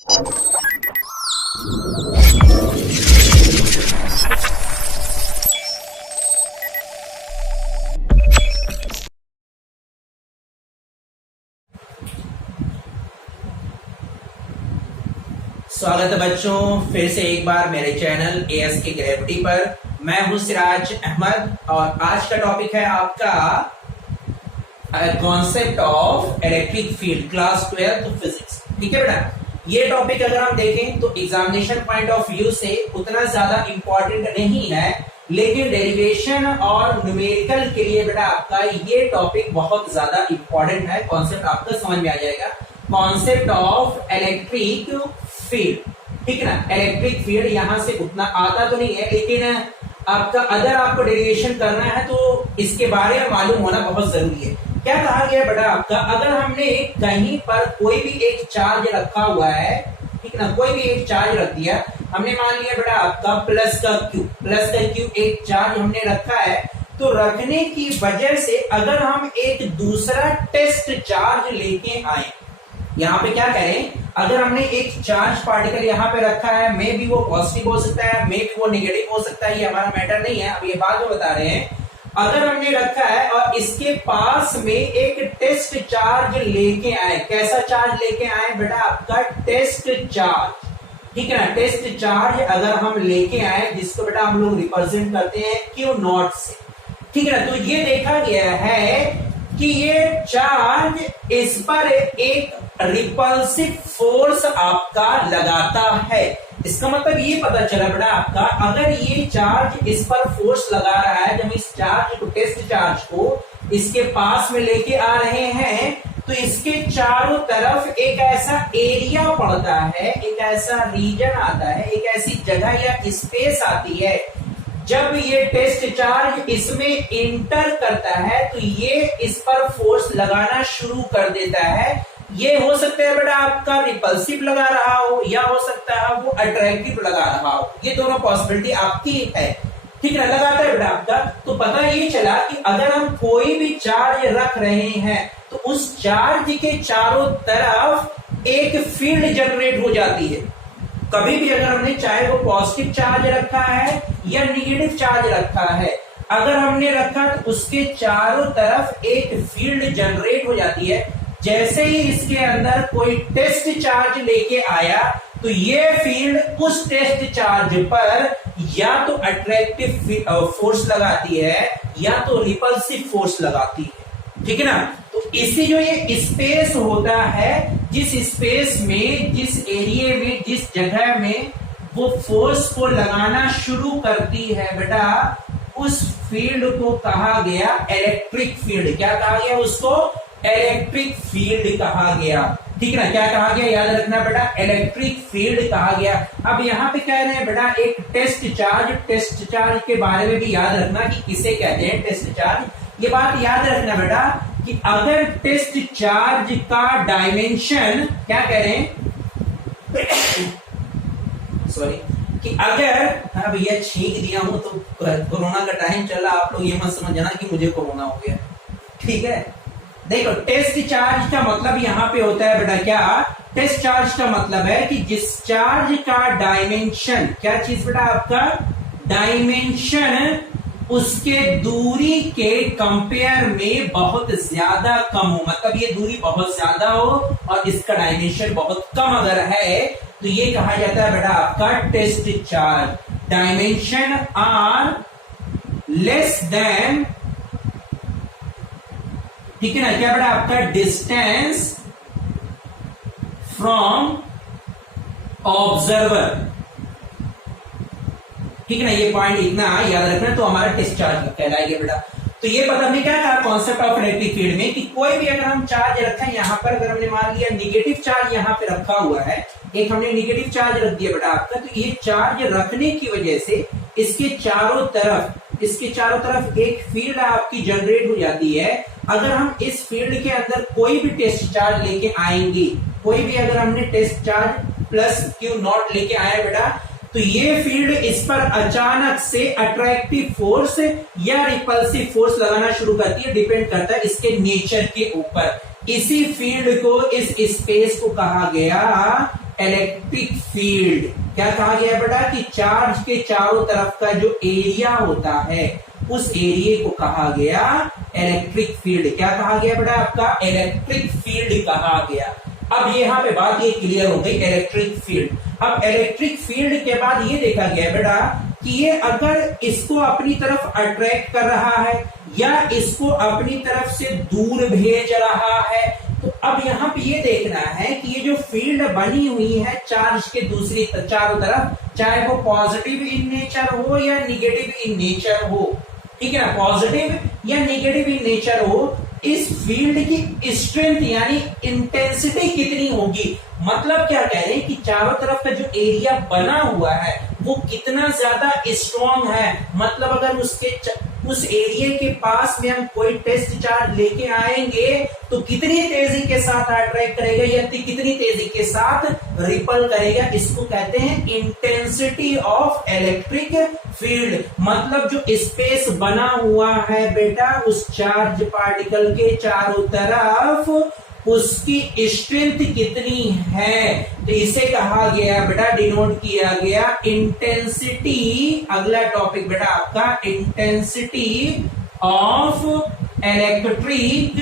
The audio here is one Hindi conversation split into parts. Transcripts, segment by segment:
स्वागत है बच्चों, फिर से एक बार मेरे चैनल एएस के ग्रेविटी पर। मैं हूं सिराज अहमद और आज का टॉपिक है आपका concept of electric field, class 12 physics. ठीक है बेटा, ये टॉपिक अगर हम देखें तो एग्जामिनेशन पॉइंट ऑफ व्यू से उतना ज्यादा इंपॉर्टेंट नहीं है, लेकिन डेरिवेशन और न्यूमेरिकल के लिए बेटा आपका ये टॉपिक बहुत ज्यादा इंपॉर्टेंट है। कॉन्सेप्ट आपका समझ में आ जाएगा, कॉन्सेप्ट ऑफ इलेक्ट्रिक फील्ड। ठीक है ना, इलेक्ट्रिक फील्ड यहां से उतना आता तो नहीं है, लेकिन आपका अगर आपको डेरिवेशन करना है तो इसके बारे में मालूम होना बहुत जरूरी है। क्या कहा गया बेटा आपका, अगर हमने कहीं पर कोई भी एक चार्ज रखा हुआ है, ठीक है ना, कोई भी एक चार्ज रख दिया, हमने मान लिया बेटा आपका प्लस का क्यू एक चार्ज हमने रखा है, तो रखने की वजह से अगर हम एक दूसरा टेस्ट चार्ज लेके आए, यहाँ पे क्या करें, अगर हमने एक चार्ज पार्टिकल यहाँ पे रखा है, मे भी वो पॉजिटिव हो सकता है, मे भी वो नेगेटिव हो सकता है, ये हमारा मैटर नहीं है, अब ये बाद में बता रहे हैं। अगर हमने रखा है और इसके पास में एक टेस्ट चार्ज लेके आए, कैसा चार्ज लेके आए बेटा आपका टेस्ट चार्ज, ठीक है ना, टेस्ट चार्ज अगर हम लेके आए जिसको बेटा हम लोग रिप्रेजेंट करते हैं क्यू नॉट से, ठीक है ना, तो ये देखा गया है कि ये चार्ज इस पर एक रिपल्सिव फोर्स आपका लगाता है। इसका मतलब ये पता चला बेटा आपका, अगर ये चार्ज इस पर फोर्स लगा रहा है, जब इस चार्ज को, टेस्ट चार्ज को इसके पास में लेके आ रहे हैं, तो इसके चारों तरफ एक ऐसा एरिया पड़ता है, एक ऐसा रीजन आता है, एक ऐसी जगह या स्पेस आती है, जब ये टेस्ट चार्ज इसमें इंटर करता है तो ये इस पर फोर्स लगाना शुरू कर देता है। ये हो सकता है बेटा आपका रिपल्सिव लगा रहा हो, या हो सकता है वो अट्रैक्टिव लगा रहा हो, ये दोनों पॉसिबिलिटी आपकी है। ठीक है, लगाता है बेटा आपका। तो पता ये चला कि अगर हम कोई भी चार्ज रख रहे हैं तो उस चार्ज के चारों तरफ एक फील्ड जनरेट हो जाती है। कभी भी अगर हमने, चाहे वो पॉजिटिव चार्ज रखा है या निगेटिव चार्ज रखा है, अगर हमने रखा तो उसके चारों तरफ एक फील्ड जनरेट हो जाती है। जैसे ही इसके अंदर कोई टेस्ट चार्ज लेके आया तो ये फील्ड उस टेस्ट चार्ज पर या तो अट्रैक्टिव फोर्स लगाती है या तो रिपल्सिव फोर्स लगाती है। ठीक है ना, तो इसी जो ये स्पेस होता है, जिस स्पेस में, जिस एरिया में, जिस जगह में वो फोर्स को लगाना शुरू करती है बेटा, उस फील्ड को कहा गया इलेक्ट्रिक फील्ड। क्या कहा गया उसको? इलेक्ट्रिक फील्ड कहा गया। ठीक है ना, क्या कहा गया, याद रखना बेटा, इलेक्ट्रिक फील्ड कहा गया। अब यहाँ पे कह रहे हैं बेटा एक टेस्ट चार्ज के बारे में भी याद रखना कि किसे कहते हैं टेस्ट चार्ज। ये बात याद रखना बेटा कि अगर टेस्ट चार्ज का डायमेंशन, क्या कह रहे हैं, सॉरी, कि अगर, हाँ भैया छींक दिया हूं तो कोरोना का टाइम चला, आप लोग ये मत समझना कि मुझे कोरोना हो गया। ठीक है, देखो टेस्ट चार्ज का मतलब यहां पे होता है बेटा क्या, टेस्ट चार्ज का मतलब है कि जिस चार्ज का डायमेंशन, क्या चीज बेटा आपका, डायमेंशन उसके दूरी के कंपेयर में बहुत ज्यादा कम हो, मतलब ये दूरी बहुत ज्यादा हो और इसका डायमेंशन बहुत कम अगर है, तो ये कहा जाता है बेटा आपका test charge. Dimension are less than, ठीक है ना, क्या बेटा आपका, डिस्टेंस फ्रॉम ऑब्जर्वर। ठीक है ना, ये पॉइंट इतना याद रखना, तो हमारा टेस्ट चार्ज कहलाएगा बेटा। तो ये पता हमने क्या कहा कॉन्सेप्ट ऑफ इलेक्ट्रिक फील्ड में, कि कोई भी अगर हम चार्ज रखें, यहां पर अगर हमने मान लिया निगेटिव चार्ज यहां पे रखा हुआ है, एक हमने निगेटिव चार्ज रख दिया बेटा आपका, तो ये चार्ज रखने की वजह से इसके चारों तरफ एक फील्ड आपकी जनरेट हो जाती है। अगर हम इस फील्ड के अंदर कोई भी टेस्ट चार्ज लेके आएंगे, कोई भी अगर हमने test charge plus Q nought लेके आया बेटा, तो ये फील्ड इस पर अचानक से अट्रैक्टिव फोर्स या रिपल्सिव फोर्स लगाना शुरू करती है, डिपेंड करता है इसके नेचर के ऊपर। इसी फील्ड को, इस स्पेस को कहा गया इलेक्ट्रिक फील्ड। क्या कहा गया बेटा कि चार्ज के चारों तरफ का जो एरिया होता है उस एरिया को कहा गया इलेक्ट्रिक फील्ड। क्या कहा गया बेटा आपका इलेक्ट्रिक फील्ड कहा गया। अब यहाँ पे बात ये क्लियर हो गई इलेक्ट्रिक फील्ड। अब इलेक्ट्रिक फील्ड के बाद ये देखा गया बेटा कि ये अगर इसको अपनी तरफ अट्रैक्ट कर रहा है या इसको अपनी तरफ से दूर भेज रहा है, तो अब यहाँ पे ये देखना है कि ये जो फील्ड बनी हुई है चार्ज के दूसरी चारों तरफ, चाहे वो पॉजिटिव इन नेचर हो या निगेटिव इन नेचर हो, ठीक है ना, पॉजिटिव या निगेटिव इन नेचर हो, इस फील्ड की स्ट्रेंथ यानी इंटेंसिटी कितनी होगी। मतलब क्या कह रहे हैं कि चारों तरफ का जो एरिया बना हुआ है वो कितना ज्यादा स्ट्रॉन्ग है। मतलब अगर उस एरिया के पास में हम कोई टेस्ट चार्ज लेके आएंगे तो कितनी तेजी के साथ अट्रैक्ट करेगा या कितनी तेजी के साथ रिपल करेगा, इसको कहते हैं इंटेंसिटी ऑफ इलेक्ट्रिक फील्ड। मतलब जो स्पेस बना हुआ है बेटा उस चार्ज पार्टिकल के चारों तरफ उसकी स्ट्रेंथ कितनी है, तो इसे कहा गया बेटा, डिनोट किया गया इंटेंसिटी। अगला टॉपिक बेटा आपका इंटेंसिटी ऑफ इलेक्ट्रिक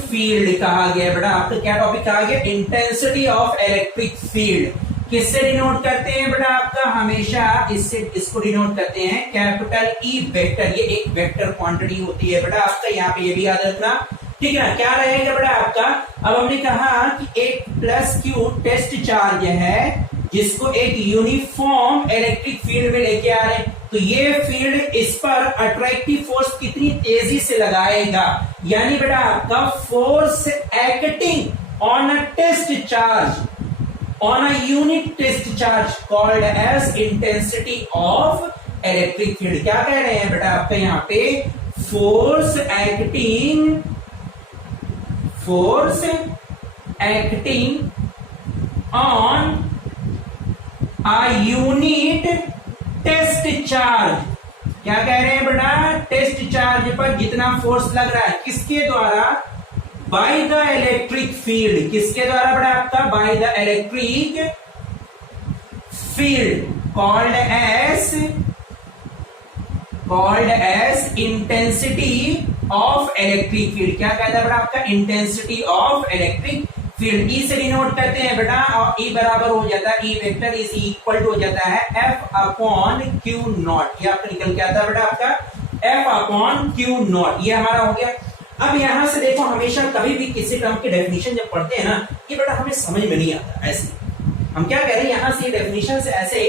फील्ड कहा गया बेटा। आपका क्या टॉपिक कहा गया, इंटेंसिटी ऑफ इलेक्ट्रिक फील्ड। किससे डिनोट करते हैं बेटा आपका, हमेशा इसको डिनोट करते हैं कैपिटल ई वेक्टर। ये एक वेक्टर क्वांटिटी होती है बेटा आपका, यहाँ पे ये भी याद रखना, ठीक है ना। क्या रहेगा बेटा आपका, अब हमने कहा कि एक प्लस क्यू टेस्ट चार्ज है जिसको एक यूनिफॉर्म इलेक्ट्रिक फील्ड में लेके आ रहे हैं, तो ये फील्ड इस पर अट्रैक्टिव फोर्स कितनी तेजी से लगाएगा, यानी बेटा आपका force acting on a test charge on a unit test charge called as intensity of electric field। क्या कह रहे हैं बेटा आपका यहाँ पे, force acting on a unit test charge। क्या कह रहे हैं बेटा, टेस्ट चार्ज पर जितना फोर्स लग रहा है किसके द्वारा, बाय द इलेक्ट्रिक फील्ड। किसके द्वारा बेटा आपका, by the electric field called as intensity of electric field. क्या कहता है बेटा आपका, intensity of electric field. E से डिनोट करते हैं बेटा, और ई बराबर हो जाता है, E vector is equal to हो जाता है एफ अपॉन क्यू नॉट। ये आपका निकल के आता है बेटा आपका एफ अपॉन क्यू नॉट। ये हमारा हो गया। अब यहां से देखो, हमेशा कभी भी किसी टर्म की डेफिनेशन जब पढ़ते हैं ना, ये बेटा हमें समझ में नहीं आता। ऐसे हम क्या कह रहे हैं, यहां से डेफिनेशन से ऐसे,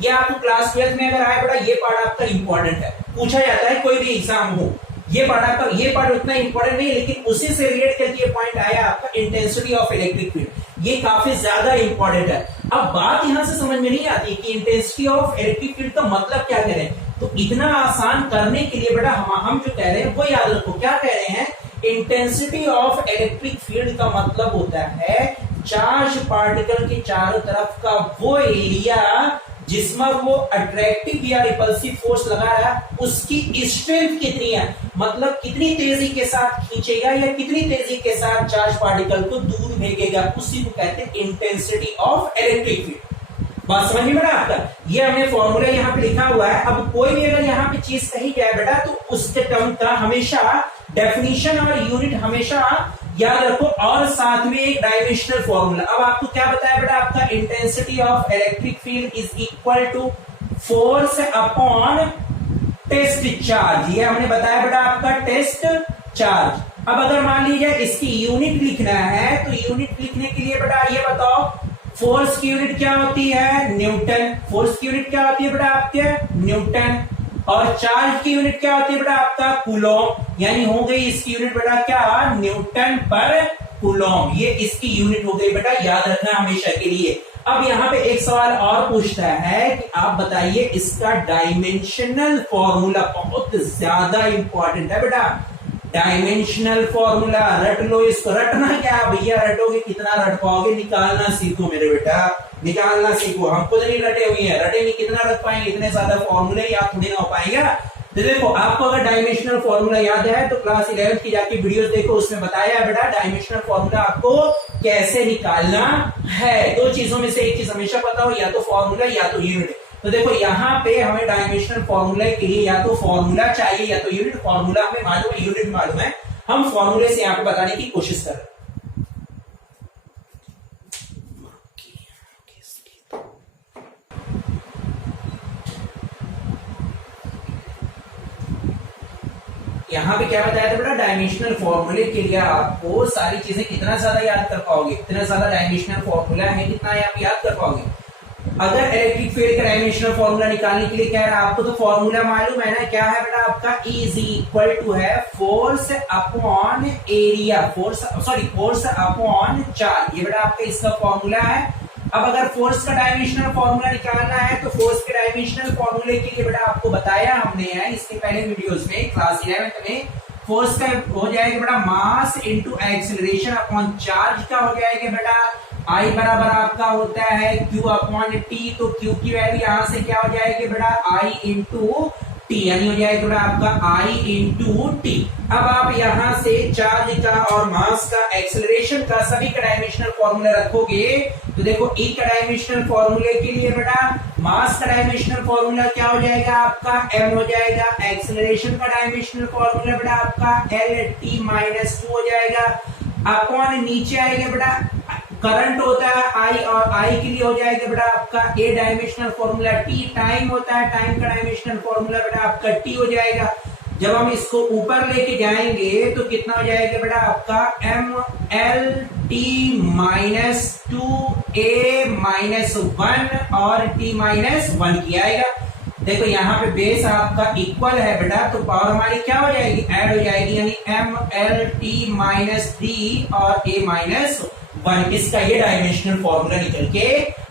ये आपको क्लास 12 में अगर आया बेटा, ये पार्ट आपका इंपॉर्टेंट है, पूछा जाता है कोई भी एग्जाम हो, ये पार्ट आपका, ये पार्ट उतना इंपॉर्टेंट नहीं, लेकिन उसी से रिलेट करके ये पॉइंट आया आपका इंटेंसिटी ऑफ इलेक्ट्रिक फील्ड, ये काफी ज्यादा इंपॉर्टेंट है। अब बात यहां से समझ में नहीं आती कि इंटेंसिटी ऑफ इलेक्ट्रिक फील्ड का मतलब क्या करें, तो इतना आसान करने के लिए बेटा हम जो कह रहे हैं वो याद रखो। क्या कह रहे हैं, इंटेंसिटी ऑफ इलेक्ट्रिक फील्ड का मतलब होता है चार्ज पार्टिकल के चारों तरफ का वो एरिया जिसमें वो अट्रैक्टिव या रिपल्सिव फोर्स लगा रहा है, उसकी स्ट्रेंथ कितनी है, मतलब कितनी तेजी के साथ खींचेगा या कितनी तेजी के साथ चार्ज पार्टिकल को दूर भेजेगा, उसी को कहते हैं इंटेंसिटी ऑफ इलेक्ट्रिक फील्ड। बात समझ में आपका, ये हमने फॉर्मूला यहाँ पे लिखा हुआ है। अब कोई भी अगर यहाँ पे चीज कही जाए बेटा, तो उसके टर्म का हमेशा डेफिनेशन और यूनिट हमेशा याद रखो, और साथ में एक डायमेंशनल फॉर्मूला। अब आपको क्या बताया बेटा, आपका intensity of electric field is equal to force upon test charge. ये हमने बताया बेटा आपका टेस्ट चार्ज। अब अगर मान लीजिए इसकी यूनिट लिखना है, तो यूनिट लिखने के लिए बेटा ये बताओ, फोर्स की यूनिट क्या होती है, न्यूटन। फोर्स की यूनिट क्या होती है बेटा आपके, न्यूटन। और चार्ज की यूनिट क्या होती है बेटा आपका, कूलॉम। यानी हो गई इसकी यूनिट बेटा क्या, न्यूटन पर कूलॉम। ये इसकी यूनिट हो गई बेटा, याद रखना हमेशा के लिए। अब यहाँ पे एक सवाल और पूछता है कि आप बताइए इसका डायमेंशनल फॉर्मूला, बहुत ज्यादा इंपॉर्टेंट है बेटा, डायमेंशनल फॉर्मूला। रट लो इसको। रटना क्या भैया, रटोगे कितना रट पाओगे, निकालना सीखो मेरे बेटा, निकालना सीखो। हम खुद नहीं रटे हुए हैं, रटेंगे कितना रट पाएंगे, इतने ज्यादा फॉर्मूले याद थोड़ी ना हो पाएगा। तो देखो आपको अगर डायमेंशनल फॉर्मूला याद है तो क्लास 11th की जाके वीडियोस देखो, उसमें बताया है बेटा डायमेंशनल फॉर्मूला आपको कैसे निकालना है। दो चीजों में से एक चीज हमेशा पता हो, या तो फॉर्मूला या तो यूनिट। तो देखो यहाँ पे हमें डायमेंशनल फॉर्मूला के लिए या तो फॉर्मूला चाहिए या तो यूनिट। फॉर्मूला हमें मालूम है, यूनिट मालूम है, हम फॉर्मूले से यहाँ पे बताने की कोशिश कर रहे हैं। यहाँ पे क्या बताया था बेटा, डायमेंशनल फॉर्मूले के लिए आपको सारी चीजें कितना ज्यादा याद कर पाओगे, इतना ज्यादा डायमेंशनल फॉर्मूला है कितना आप याद कर पाओगे। अगर इलेक्ट्रिक फील्ड का डायमेंशनल फॉर्मूला निकालने के लिए क्या है, आपको तो फॉर्मूला मालूम है ना, क्या है बेटा आपका E इज इक्वल टू है force upon area, force upon charge, ये बेटा आपका इसका फॉर्मूला है। अब अगर फोर्स का डायमेंशनल फॉर्मूला निकालना है तो फोर्स के डायमेंशनल फॉर्मूले के लिए बेटा आपको बताया हमने है इसके पहले वीडियोस में, क्लास 11th में। फोर्स का हो जाएगा बेटा mass into acceleration upon charge का हो जाएगा बेटा I बराबर आपका होता है Q अपॉन टी। तो Q की वैल्यू यहां से क्या हो जाएगी बेटा I इंटू टी, यानी हो जाएगा बेटा आपका I इंटू टी। अब आप यहां से चार्ज का और मास का एक्सेलरेशन का सभी का डायमेंशनल फॉर्मूला रखोगे तो देखो E का डायमेंशनल फॉर्मूले के लिए बेटा मास का डायमेंशनल फॉर्मूला क्या हो जाएगा आपका m हो जाएगा, एक्सेलरेशन का डायमेंशनल फॉर्मूला बेटा आपका L t माइनस 2 हो जाएगा, अपॉन नीचे आएगा बेटा करंट होता है I और I के लिए हो जाएगा बेटा आपका A dimensional formula, T time होता है, टाइम का डायमेंशनल फॉर्मूला बेटा आपका T हो जाएगा। जब हम इसको ऊपर लेके जाएंगे तो कितना हो जाएगा बेटा आपका M L T minus 2A minus 1 और T माइनस 1 किया आएगा। देखो यहाँ पे बेस आपका इक्वल है बेटा, तो पावर हमारी क्या हो जाएगी, ऐड हो जाएगी, यानी M L T माइनस 3 और A माइनस 1, इसका ये डायमेंशनल फॉर्मूला निकल के।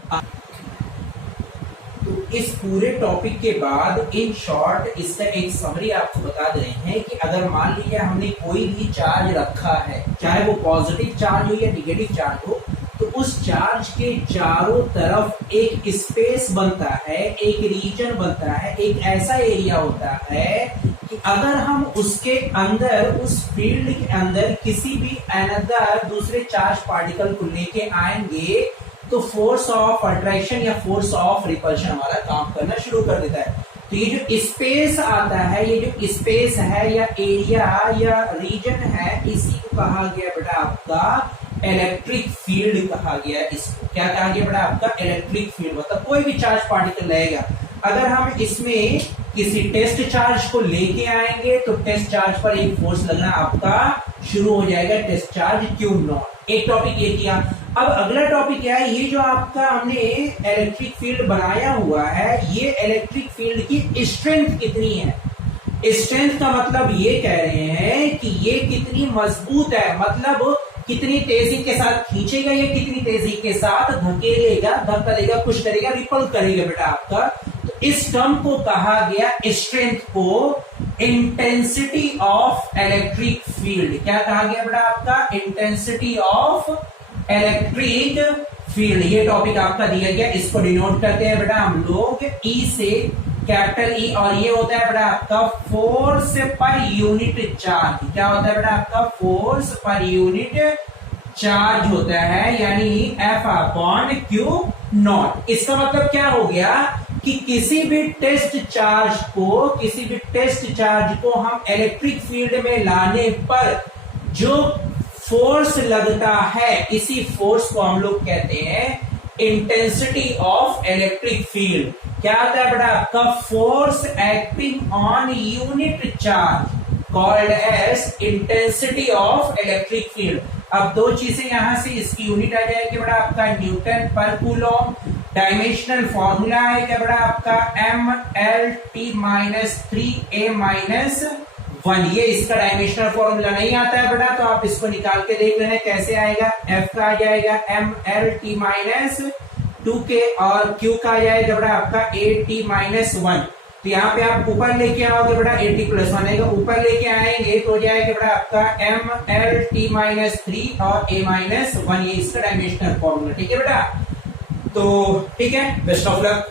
तो इस पूरे टॉपिक के बाद इन शॉर्ट इसका एक समरी आपको बता दे रहे हैं कि अगर मान लीजिए हमने कोई भी चार्ज रखा है, चाहे वो पॉजिटिव चार्ज हो या निगेटिव चार्ज हो, तो उस चार्ज के चारों तरफ एक स्पेस बनता है, एक रीजन बनता है, एक ऐसा एरिया होता है कि अगर हम उसके अंदर, उस फील्ड के अंदर किसी भी अनदर दूसरे चार्ज पार्टिकल को लेके आएंगे तो फोर्स ऑफ अट्रैक्शन या फोर्स ऑफ रिपल्शन हमारा काम करना शुरू कर देता है। तो ये जो स्पेस आता है, ये जो स्पेस है या एरिया या रीजन है, इसी को कहा गया बेटा आपका इलेक्ट्रिक फील्ड कहा गया। इसको क्या कहा गया बेटा आपका इलेक्ट्रिक फील्ड। मतलब कोई भी चार्ज पार्टिकल रहेगा, अगर हम इसमें किसी टेस्ट चार्ज को लेके आएंगे तो टेस्ट चार्ज पर एक फोर्स लगना आपका शुरू हो जाएगा, टेस्ट चार्ज Q नॉट। एक टॉपिक ये किया। अब अगला टॉपिक क्या है, ये जो आपका हमने इलेक्ट्रिक फील्ड बनाया हुआ है, ये इलेक्ट्रिक फील्ड की स्ट्रेंथ कितनी है। स्ट्रेंथ का मतलब ये कह रहे हैं कि ये कितनी मजबूत है, मतलब कितनी तेजी के साथ खींचेगा, ये कितनी तेजी के साथ धकेलेगा, धक्का पुश करेगा, रिपल करेगा बेटा आपका। तो इस टर्म को कहा गया स्ट्रेंथ को इंटेंसिटी ऑफ इलेक्ट्रिक फील्ड। क्या कहा गया बेटा आपका इंटेंसिटी ऑफ इलेक्ट्रिक फील्ड। ये टॉपिक आपका दिया गया, इसको डिनोट करते हैं बेटा हम लोग E से, कैपिटल E, और ये होता है बेटा आपका फोर्स पर यूनिट चार्ज। क्या होता है बेटा आपका फोर्स पर यूनिट चार्ज होता है, यानी F अपॉन Q नॉट। इसका मतलब क्या हो गया कि किसी भी टेस्ट चार्ज को हम इलेक्ट्रिक फील्ड में लाने पर जो फोर्स लगता है, इसी फोर्स को हम लोग कहते हैं इंटेंसिटी ऑफ इलेक्ट्रिक फील्ड। क्या आता है बेटा आपका force acting on unit charge called as intensity of electric field. अब दो चीजें यहां से इसकी यूनिट आ जाएगी बेटा आपका न्यूटन पर कूलॉम। डायमेंशनल फॉर्मूला है क्या बेटा आपका M L T minus 3A minus 1। ये इसका डायमेंशनल फॉर्मूला नहीं आता है बेटा, तो आप इसको निकाल के देख लेना कैसे आएगा। F का आ जाएगा M L T minus 2K और Q का आ जाएगा बेटा आपका A T माइनस 1। तो यहाँ पे आप ऊपर लेके आओगे बेटा AT प्लस 1 आएगा, ऊपर लेके आएंगे तो हो जाएगा बेटा आपका M L T माइनस 3 और A माइनस 1। ये इसका डायमेंशनल फॉर्मूला। ठीक है बेटा, तो ठीक है, बेस्ट ऑफ लक।